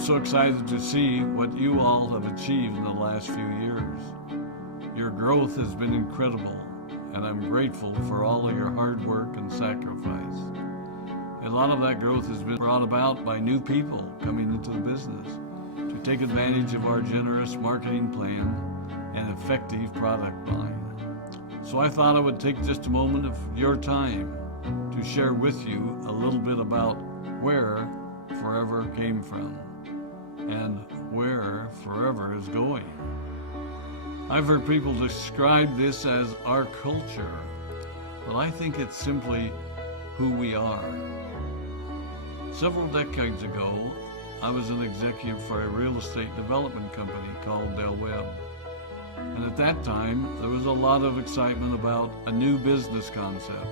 I'm so excited to see what you all have achieved in the last few years. Your growth has been incredible, and I'm grateful for all of your hard work and sacrifice. A lot of that growth has been brought about by new people coming into the business to take advantage of our generous marketing plan and effective product line. So I thought I would take just a moment of your time to share with you a little bit about where Forever came from and where Forever is going. I've heard people describe this as our culture, but I think it's simply who we are. Several decades ago, I was an executive for a real estate development company called Del Webb. And at that time, there was a lot of excitement about a new business concept.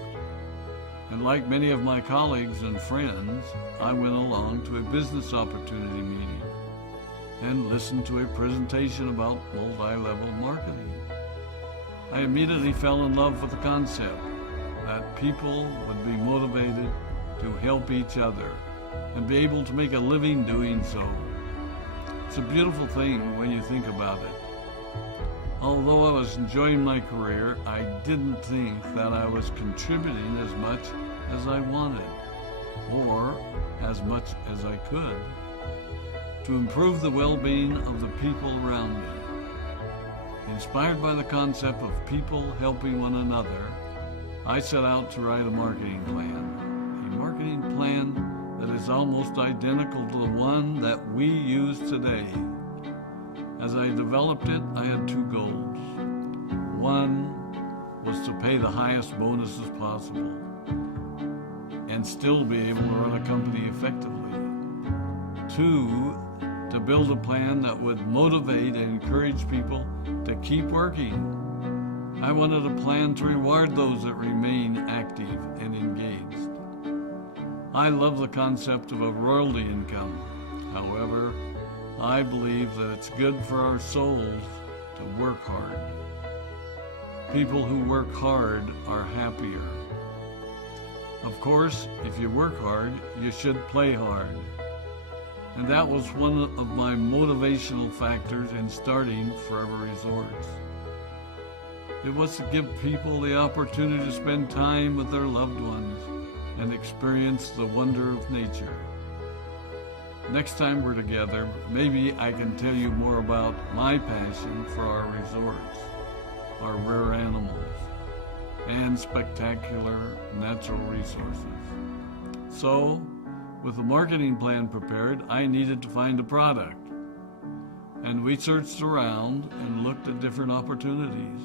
And like many of my colleagues and friends, I went along to a business opportunity meeting and listened to a presentation about multi-level marketing. I immediately fell in love with the concept that people would be motivated to help each other and be able to make a living doing so. It's a beautiful thing when you think about it. Although I was enjoying my career, I didn't think that I was contributing as much as I wanted, or as much as I could, to improve the well-being of the people around me. Inspired by the concept of people helping one another, I set out to write a marketing plan that is almost identical to the one that we use today. As I developed it, I had two goals. One was to pay the highest bonuses possible and still be able to run a company effectively. Two, to build a plan that would motivate and encourage people to keep working. I wanted a plan to reward those that remain active and engaged. I love the concept of a royalty income. However, I believe that it's good for our souls to work hard. People who work hard are happier. Of course, if you work hard, you should play hard. And that was one of my motivational factors in starting Forever Resorts. It was to give people the opportunity to spend time with their loved ones and experience the wonder of nature. Next time we're together, maybe I can tell you more about my passion for our resorts, our rare animals, and spectacular natural resources. So, with the marketing plan prepared, I needed to find a product. And we searched around and looked at different opportunities.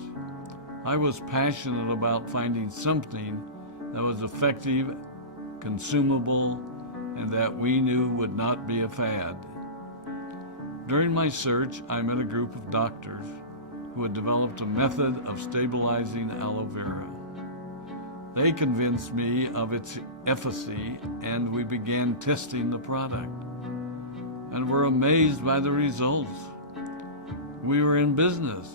I was passionate about finding something that was effective, consumable, and that we knew would not be a fad. During my search, I met a group of doctors who had developed a method of stabilizing aloe vera. They convinced me of its efficacy, and we began testing the product, and were amazed by the results. We were in business.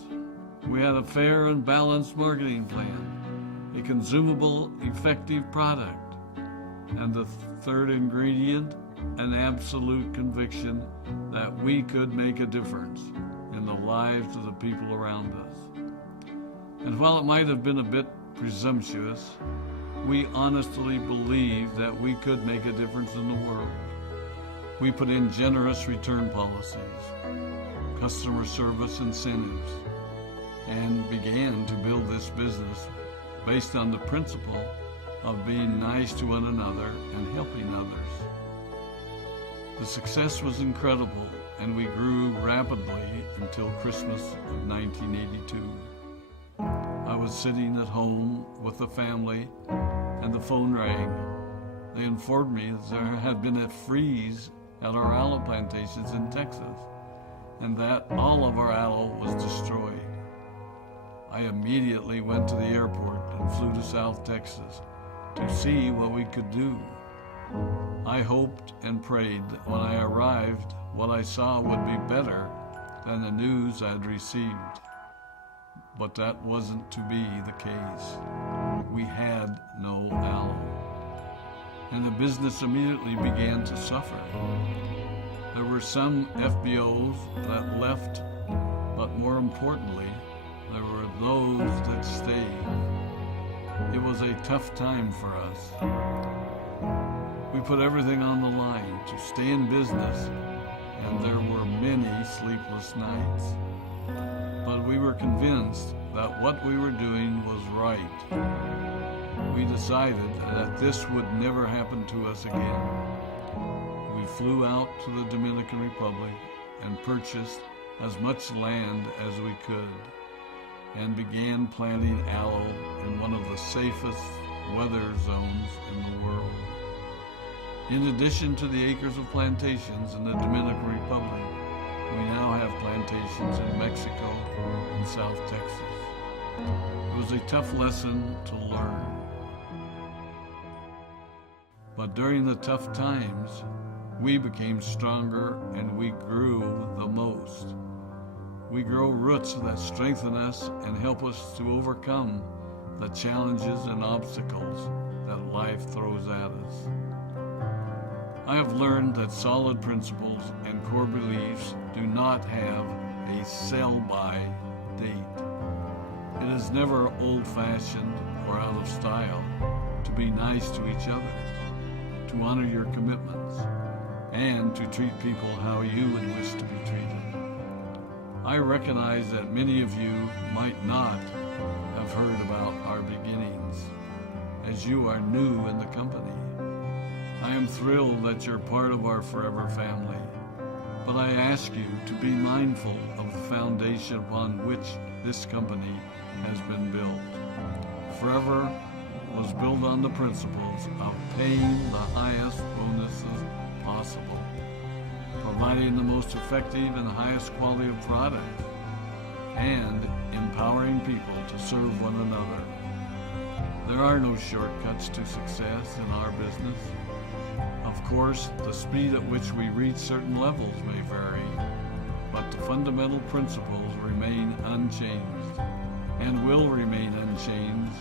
We had a fair and balanced marketing plan, a consumable, effective product, and the third ingredient, an absolute conviction that we could make a difference in the lives of the people around us. And while it might have been a bit presumptuous, we honestly believed that we could make a difference in the world. We put in generous return policies, customer service incentives, and began to build this business based on the principle of being nice to one another and helping others. The success was incredible, and we grew rapidly until Christmas of 1982. I was sitting at home with the family, and the phone rang. They informed me that there had been a freeze at our aloe plantations in Texas, and that all of our aloe was destroyed. I immediately went to the airport and flew to South Texas to see what we could do. I hoped and prayed that when I arrived, what I saw would be better than the news I'd received. But that wasn't to be the case. We had no aloe, and the business immediately began to suffer. There were some FBOs that left, but more importantly, there were those that stayed. It was a tough time for us. We put everything on the line to stay in business, and there were many sleepless nights. But we were convinced that what we were doing was right. We decided that this would never happen to us again. We flew out to the Dominican Republic and purchased as much land as we could and began planting aloe in one of the safest weather zones in the world. In addition to the acres of plantations in the Dominican Republic, we now have plantations in Mexico and South Texas. It was a tough lesson to learn. But during the tough times, we became stronger and we grew the most. We grow roots that strengthen us and help us to overcome the challenges and obstacles that life throws at us. I have learned that solid principles and core beliefs do not have a sell-by date. It is never old-fashioned or out of style to be nice to each other, to honor your commitments, and to treat people how you would wish to be treated. I recognize that many of you might not have heard about our beginnings, as you are new in the company. I am thrilled that you're part of our Forever family, but I ask you to be mindful of the foundation upon which this company has been built. Forever was built on the principles of paying the highest bonuses possible, providing the most effective and highest quality of product, and empowering people to serve one another. There are no shortcuts to success in our business. Of course, the speed at which we reach certain levels may vary, but the fundamental principles remain unchanged and will remain unchanged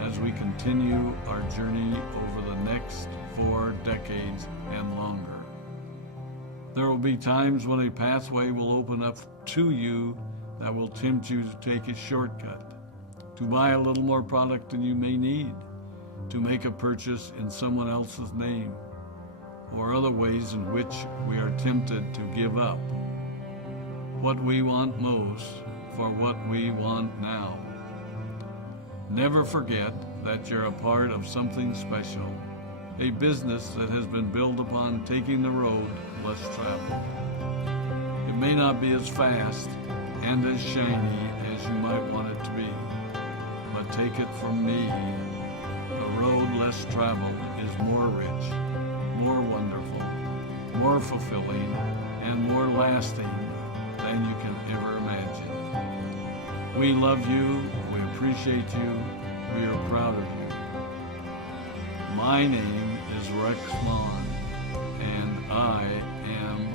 as we continue our journey over the next 4 decades and longer. There will be times when a pathway will open up to you that will tempt you to take a shortcut, to buy a little more product than you may need, to make a purchase in someone else's name, or other ways in which we are tempted to give up what we want most for what we want now. Never forget that you're a part of something special, a business that has been built upon taking the road less traveled. It may not be as fast and as shiny as you might want it to be, but take it from me, the road less traveled is more rich, more wonderful, more fulfilling, and more lasting than you can ever imagine. We love you, we appreciate you, we are proud of you. My name is Rex Mon, and I am